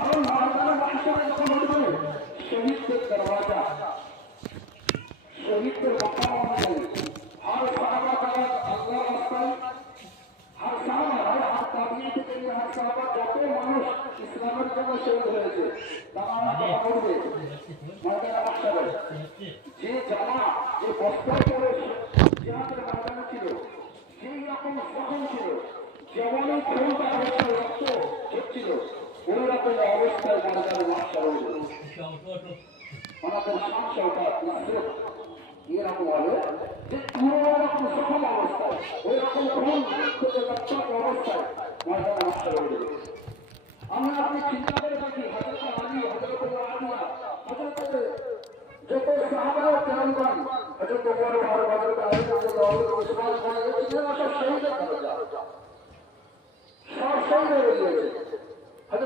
কারণ ময়দানে মাহশরে যখন উঠবে শহীদদের দরওয়াজা, শহীদদের মাকাম অনুযায়ী हर साहबा का अल्लाह रास्ताয় हर साहबा हर ताबिईन থেকে নিয়ে हर साहबा যত মানুষ ইসলামের জন্য শহীদ হয়েছে তারা যখন উঠবে ময়দানে মাহশরে, যে জামা যে বস্ত্র পরে জিহাদের ময়দানে ছিল, যেই রকম জখম ছিল, যেমনই খুন তার অবস্থায় রক্ত ঝরছিল, ওই রকম অবস্থায় ময়দানে মাহশরে উঠবে। ওনাদের শান শওকত ইজ্জত এরকম হবে যে ওই রকম জখম অবস্থায়, ওই রকম খুন থেকে রক্তাক্ত অবস্থায় ময়দানে মাহশরে উঠবে। আমরা আপনি চিন্তা করে দেখি হযরত আলী, হযরত মুআবিয়া, হযরত যত সাহাবায়ে কেরামগণ, হযরত ওমর, হযরত আলী, হযরত উসমান, সব শহীদ হয়ে গেছে, সব শহীদ হয়ে গেছে।